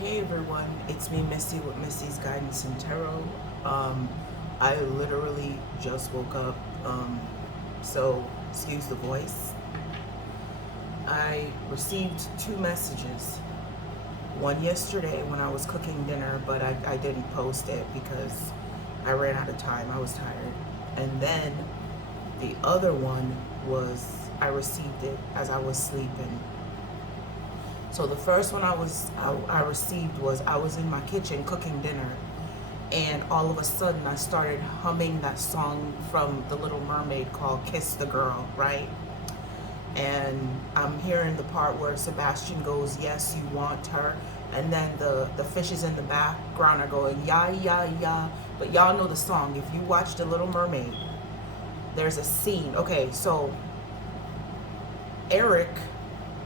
Hey everyone, it's me Missy with Missy's Guidance and Tarot. I literally just woke up, so excuse the voice. I received two messages. One yesterday when I was cooking dinner, but I didn't post it because I ran out of time. I was tired. And then the other one was I received it as I was sleeping. So the first one I received was I was in my kitchen cooking dinner, and all of a sudden I started humming that song from The Little Mermaid called Kiss the Girl, right? And I'm hearing the part where Sebastian goes, yes, you want her, and then the fishes in the background are going, yeah, yeah, yeah. But y'all know the song. If you watch The Little Mermaid, there's a scene. Okay, so Eric,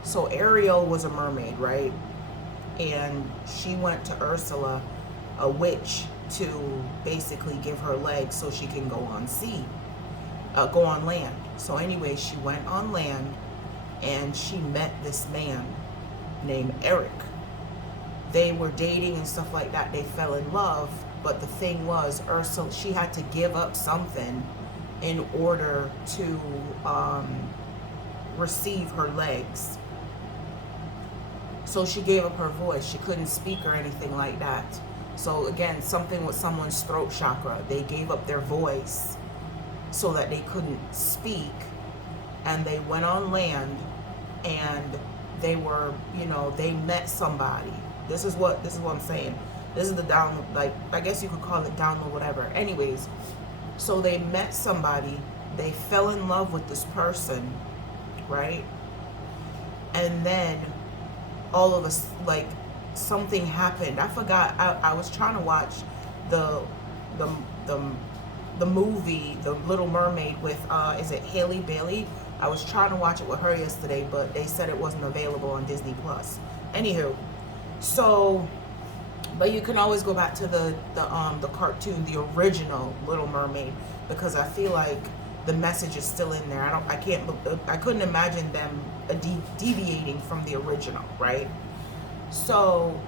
so Ariel was a mermaid, right? And she went to Ursula, a witch, to basically give her legs so she can go on go on land. So anyway, she went on land and she met this man named Eric. They were dating and stuff like that. They fell in love, but the thing was, Ursula, she had to give up something in order to receive her legs. So she gave up her voice. She couldn't speak or anything like that. So again, something with someone's throat chakra. They gave up their voice so that they couldn't speak, and they went on land, and they were, they met somebody. This is what I'm saying. This is the download, like, I guess you could call it download, whatever. Anyways, so they met somebody. They fell in love with this person, right? And then all of us, like, something happened. I forgot. I was trying to watch the movie The Little Mermaid with is it Haley Bailey? I was trying to watch it with her yesterday, but they said it wasn't available on Disney Plus. Anywho, so but you can always go back to the cartoon, the original Little Mermaid, because I feel like the message is still in there. I couldn't imagine them deviating from the original, right? So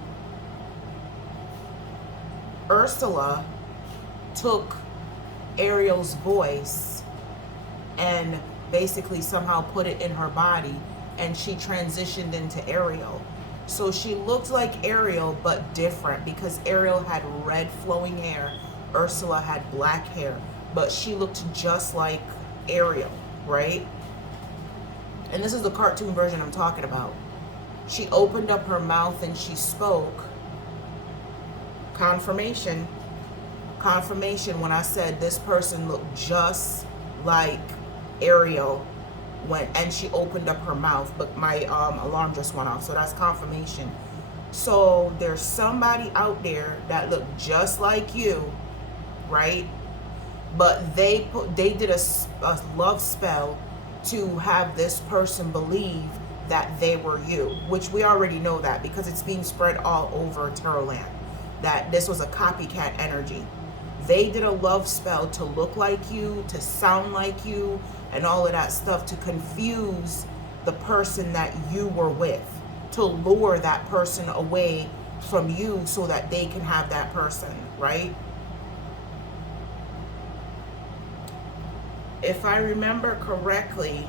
Ursula took Ariel's voice and basically somehow put it in her body, and she transitioned into Ariel. So she looked like Ariel but different, because Ariel had red flowing hair, Ursula had black hair, but she looked just like Ariel, right? And this is the cartoon version I'm talking about. She opened up her mouth and she spoke. Confirmation when I said this person looked just like Ariel and she opened up her mouth, but my alarm just went off, so that's confirmation. So there's somebody out there that looked just like you, right? But they did a love spell to have this person believe that they were you, which we already know that because it's being spread all over Tarotland, that this was a copycat energy. They did a love spell to look like you, to sound like you, and all of that stuff, to confuse the person that you were with, to lure that person away from you so that they can have that person, right? If I remember correctly,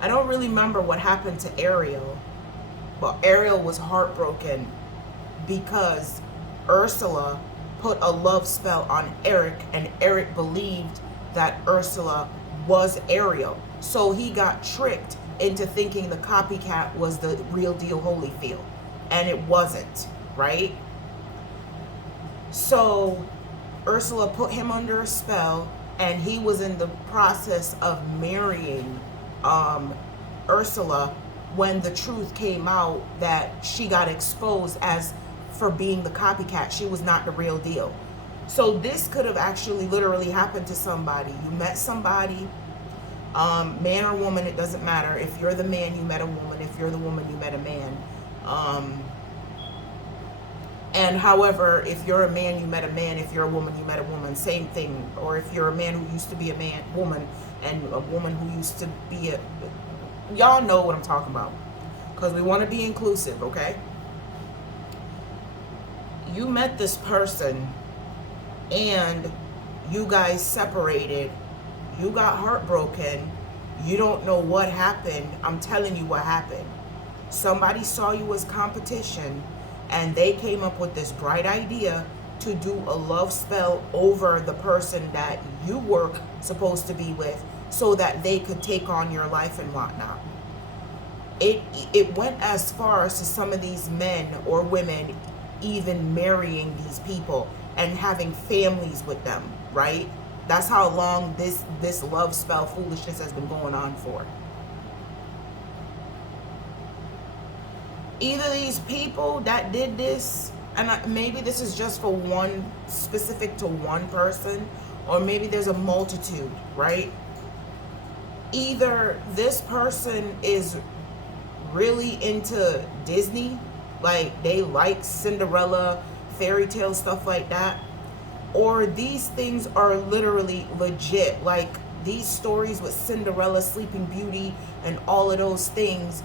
I don't really remember what happened to Ariel, but Ariel was heartbroken because Ursula put a love spell on Eric, and Eric believed that Ursula was Ariel. So he got tricked into thinking the copycat was the real deal Holyfield, and it wasn't, right? So Ursula put him under a spell, and he was in the process of marrying Ursula when the truth came out that she got exposed as for being the copycat. She was not the real deal. So this could have actually literally happened to somebody. You met somebody, man or woman, it doesn't matter. If you're the man, you met a woman. If you're the woman, you met a man. And however, if you're a man, you met a man. If you're a woman, you met a woman. Same thing. Or if you're a man who used to be a woman, and a woman who used to be y'all know what I'm talking about. Because we want to be inclusive, okay? You met this person and you guys separated. You got heartbroken. You don't know what happened. I'm telling you what happened. Somebody saw you as competition and they came up with this bright idea to do a love spell over the person that you were supposed to be with so that they could take on your life and whatnot. It went as far as to some of these men or women even marrying these people and having families with them, right? That's how long this love spell foolishness has been going on for. Either these people that did this, and maybe this is just for one, specific to one person, or maybe there's a multitude, right? Either this person is really into Disney, like they like Cinderella, fairy tale stuff like that, or these things are literally legit. Like these stories with Cinderella, Sleeping Beauty, and all of those things,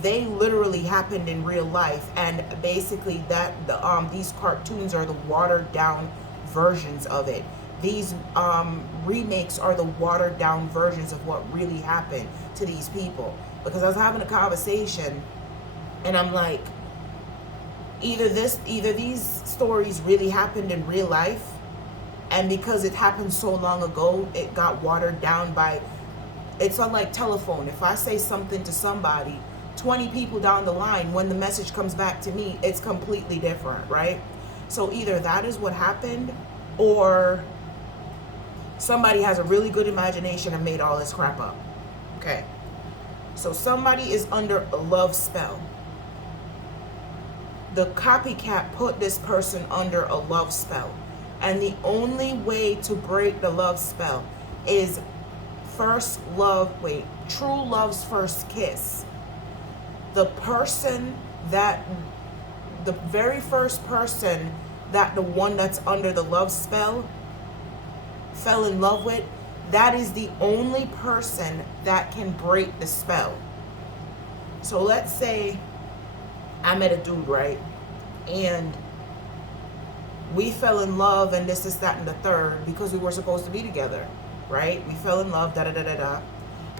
they literally happened in real life, and basically these cartoons are the watered down versions of it. These remakes are the watered down versions of what really happened to these people. Because I was having a conversation and I'm like, either these stories really happened in real life, and because it happened so long ago, it got watered down by, it's unlike telephone. If I say something to somebody, 20 people down the line, when the message comes back to me, it's completely different, right? So either that is what happened, or somebody has a really good imagination and made all this crap up. Okay. So somebody is under a love spell. The copycat put this person under a love spell. And the only way to break the love spell is true love's first kiss. The very first person that the one that's under the love spell fell in love with, that is the only person that can break the spell. So let's say I met a dude, right? And we fell in love and this, that, and the third because we were supposed to be together, right? We fell in love, da-da-da-da-da.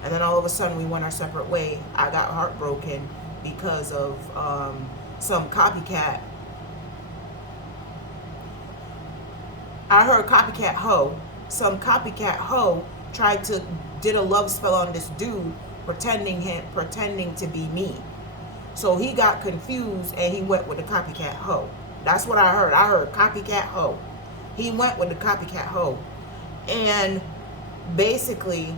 And then all of a sudden we went our separate way. I got heartbroken because of some copycat. I heard copycat hoe. Some copycat hoe did a love spell on this dude, pretending to be me. So he got confused and he went with the copycat hoe. That's what I heard. I heard copycat hoe. He went with the copycat hoe. And basically,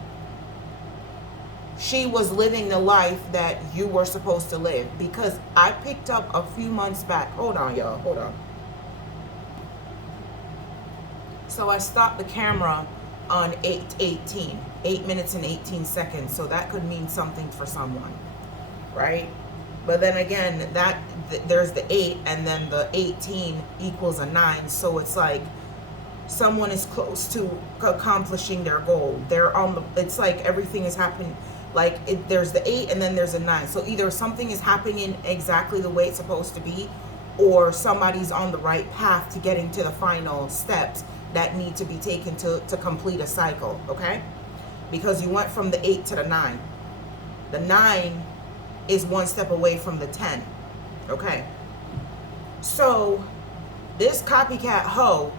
she was living the life that you were supposed to live. Because I picked up a few months back. Hold on, y'all. Hold on. So I stopped the camera on 8:18. 8 minutes and 18 seconds. So that could mean something for someone. Right? But then again, there's the 8 and then the 18 equals a 9. So it's like someone is close to accomplishing their goal. It's like everything is happening. Like there's the 8 and then there's a 9. So either something is happening exactly the way it's supposed to be, or somebody's on the right path to getting to the final steps that need to be taken to complete a cycle, okay? Because you went from the 8 to the 9. The 9 is one step away from the 10, okay? So this copycat hoe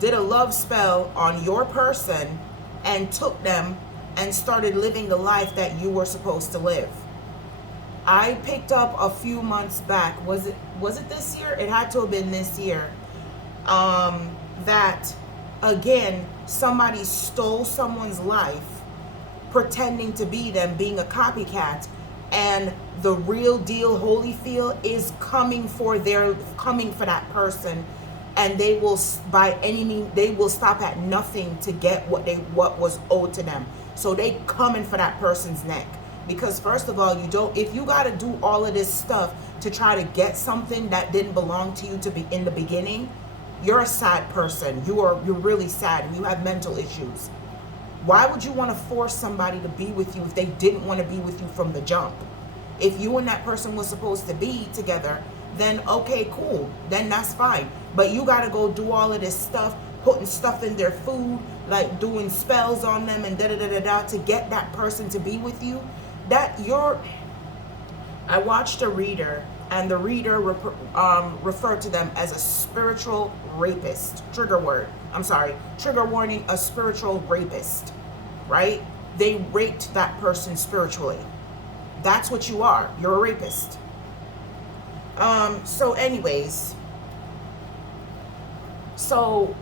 did a love spell on your person and took them and started living the life that you were supposed to live. I picked up a few months back, was it this year? It had to have been this year. That again, somebody stole someone's life pretending to be them, being a copycat, and the real deal Holyfield is coming for that person, and they will by any means, they will stop at nothing to get what was owed to them. So they coming for that person's neck. Because first of all, if you got to do all of this stuff to try to get something that didn't belong to you to be in the beginning, you're a sad person. You're really sad and you have mental issues. Why would you want to force somebody to be with you if they didn't want to be with you from the jump? If you and that person was supposed to be together, then okay, cool. Then that's fine. But you got to go do all of this stuff, putting stuff in their food, like doing spells on them and da-da-da-da-da to get that person to be with you. I watched a reader, and the reader referred to them as a spiritual rapist. Trigger warning, a spiritual rapist, right? They raped that person spiritually. That's what you are. You're a rapist. So anyways, so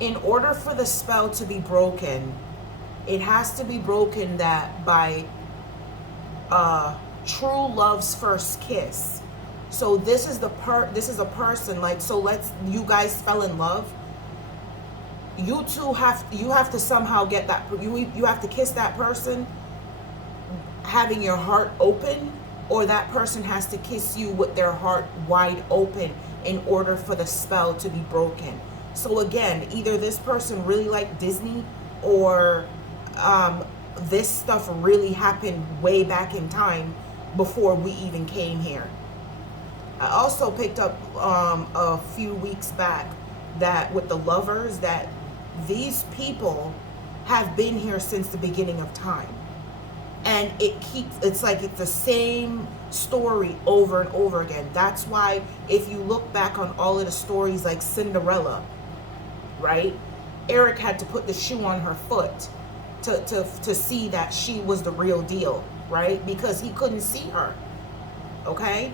in order for the spell to be broken, it has to be broken that by true love's first kiss. So this is a person, like, so you guys fell in love. You have to somehow get that, you have to kiss that person having your heart open, or that person has to kiss you with their heart wide open in order for the spell to be broken. So again, either this person really liked Disney, or this stuff really happened way back in time before we even came here. I also picked up a few weeks back that with the lovers, that these people have been here since the beginning of time. And it's like it's the same story over and over again. That's why if you look back on all of the stories like Cinderella, right? Eric had to put the shoe on her foot to see that she was the real deal, right? Because he couldn't see her, okay?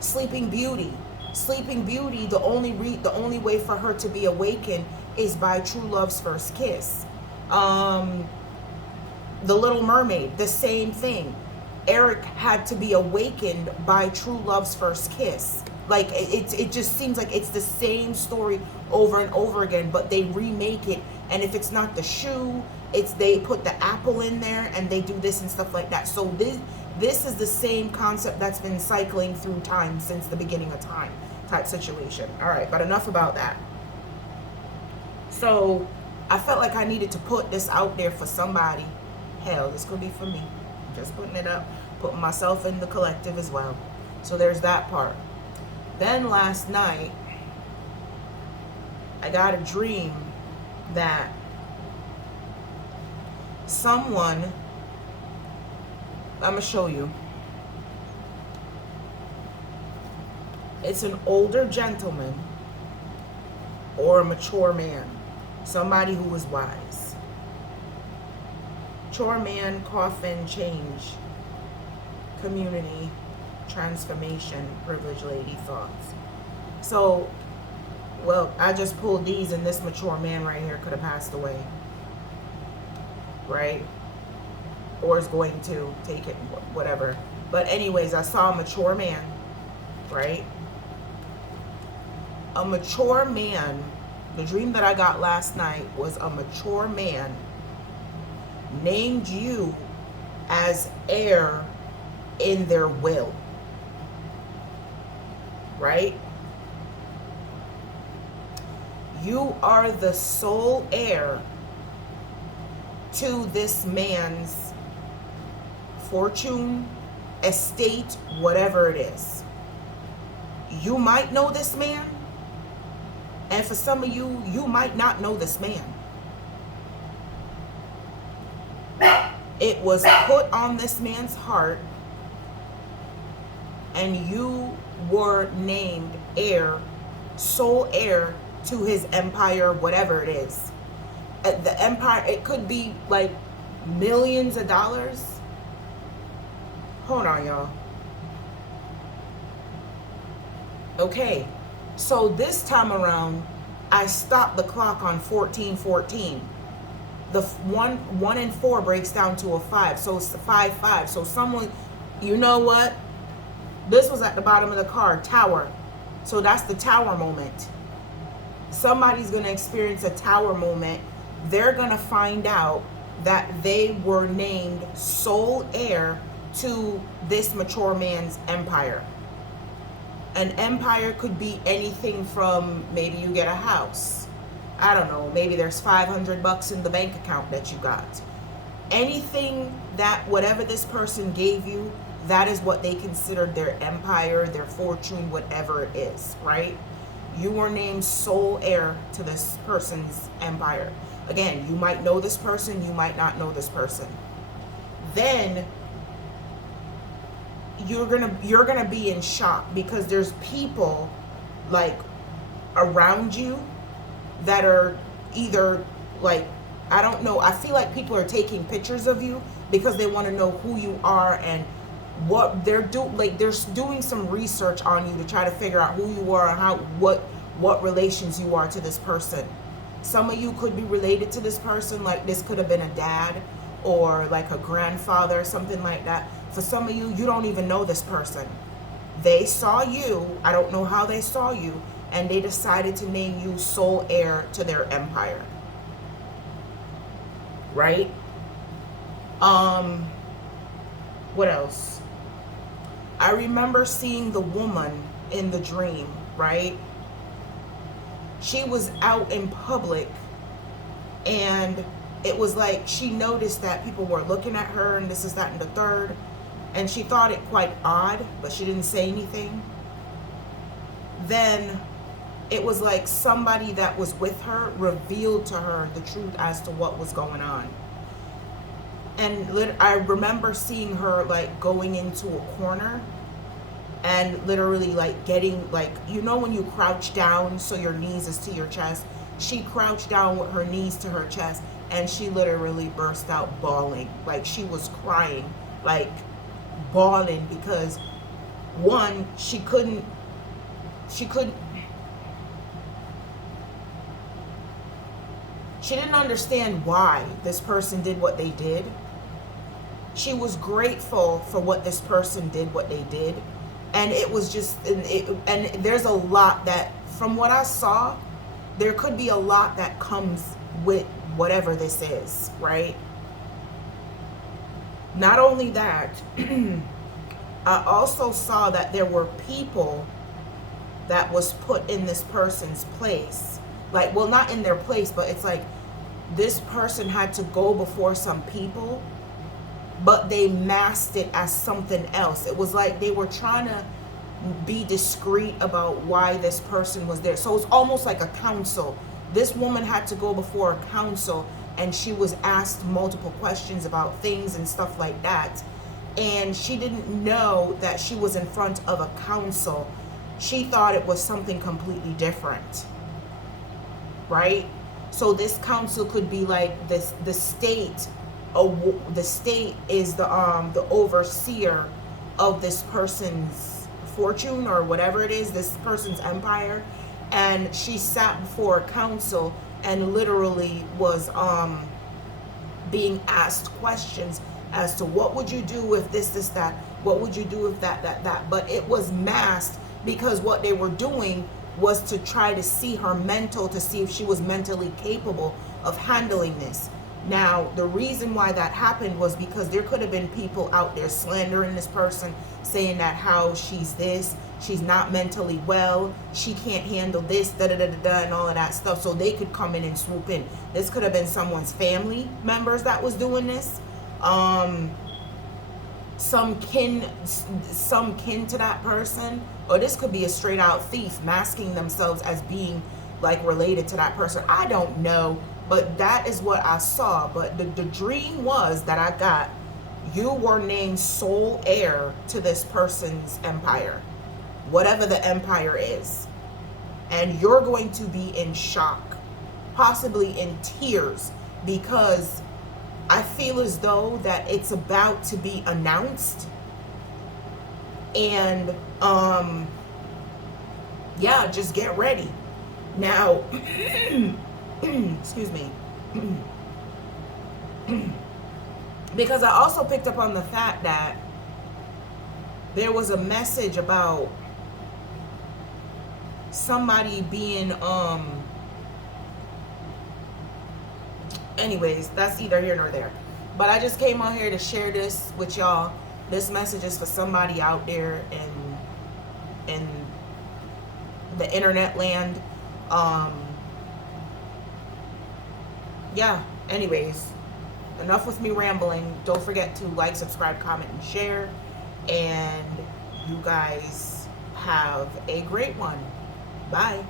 Sleeping Beauty, the only way for her to be awakened is by true love's first kiss. The Little Mermaid, the same thing. Eric had to be awakened by true love's first kiss. Like, it just seems like it's the same story over and over again, but they remake it. And if it's not the shoe, they put the apple in there and they do this and stuff like that. So this is the same concept that's been cycling through time since the beginning of time type situation. All right, but enough about that. So I felt like I needed to put this out there for somebody. Hell, this could be for me. Just putting it up, putting myself in the collective as well. So there's that part. Then last night, I got a dream that someone, I'm going to show you. It's an older gentleman or a mature man, somebody who was wise. Mature man, coffin, change, community, transformation, privileged lady, thoughts. So, well, I just pulled these, and this mature man right here could have passed away, right? Or is going to take it, whatever. But anyways, I saw a mature man, right? A mature man, the dream that I got last night was a mature man named you as heir in their will, right? You are the sole heir to this man's fortune, estate, whatever it is. You might know this man, and for some of you, you might not know this man. It was put on this man's heart, and you were named heir, sole heir to his empire, whatever it is. The empire, it could be like millions of dollars. Hold on, y'all. Okay, so this time around, I stopped the clock on 1414. The 1 and 4 breaks down to a 5, so it's 5-5. So someone, you know what? This was at the bottom of the card, Tower. So that's the Tower moment. Somebody's going to experience a Tower moment. They're going to find out that they were named sole heir to this mature man's empire. An empire could be anything from, maybe you get a house. I don't know, maybe there's $500 in the bank account that you got. Anything that, whatever this person gave you, that is what they considered their empire, their fortune, whatever it is, right? You were named sole heir to this person's empire. Again, you might know this person, you might not know this person. Then you're gonna be in shock because there's people like around you that are either like, I don't know, I feel like people are taking pictures of you because they want to know who you are and what they're doing. Like, they're doing some research on you to try to figure out who you are and how what relations you are to this person. Some of you could be related to this person, like this could have been a dad or like a grandfather, something like that. For some of you, you don't even know this person. They saw you, I don't know how they saw you, and they decided to name you sole heir to their empire. Right? What else? I remember seeing the woman in the dream, right? She was out in public and it was like she noticed that people were looking at her and this is that and the third, and she thought it quite odd, but she didn't say anything. Then it was like somebody that was with her revealed to her the truth as to what was going on. And I remember seeing her like going into a corner and literally like getting like, you know, when you crouch down so your knees is to your chest, she crouched down with her knees to her chest and she literally burst out bawling. Like, she was crying, like bawling, because one, she didn't understand why this person did what they did. She was grateful for what this person did, what they did. And it was just, and there's a lot that, from what I saw, there could be a lot that comes with whatever this is, right? Not only that, I also saw that there were people that was put in this person's place. Like, well, not in their place, but it's like this person had to go before some people, but they masked it as something else. It was like they were trying to be discreet about why this person was there. So it's almost like a council. This woman had to go before a council and she was asked multiple questions about things and stuff like that. And she didn't know that she was in front of a council. She thought it was something completely different, right? So this council could be like this, the state is the overseer of this person's fortune or whatever it is, this person's empire. And she sat before a council and literally was being asked questions as to what would you do if this, that, what would you do if that. But it was masked because what they were doing was to try to see her mental, to see if she was mentally capable of handling this. Now, the reason why that happened was because there could have been people out there slandering this person, saying that how she's this, she's not mentally well, she can't handle this, and all of that stuff. So they could come in and swoop in. This could have been someone's family members that was doing this. Some kin to that person, or this could be a straight out thief masking themselves as being like related to that person. I don't know, but that is what I saw. But the dream was that I got, you were named sole heir to this person's empire, whatever the empire is, and you're going to be in shock, possibly in tears, because I feel as though that it's about to be announced. And yeah, just get ready. Now, excuse me. Because I also picked up on the fact that there was a message about somebody being anyways, that's either here nor there. But I just came on here to share this with y'all. This message is for somebody out there in the internet land. Yeah, anyways, enough with me rambling. Don't forget to like, subscribe, comment, and share. And you guys have a great one. Bye.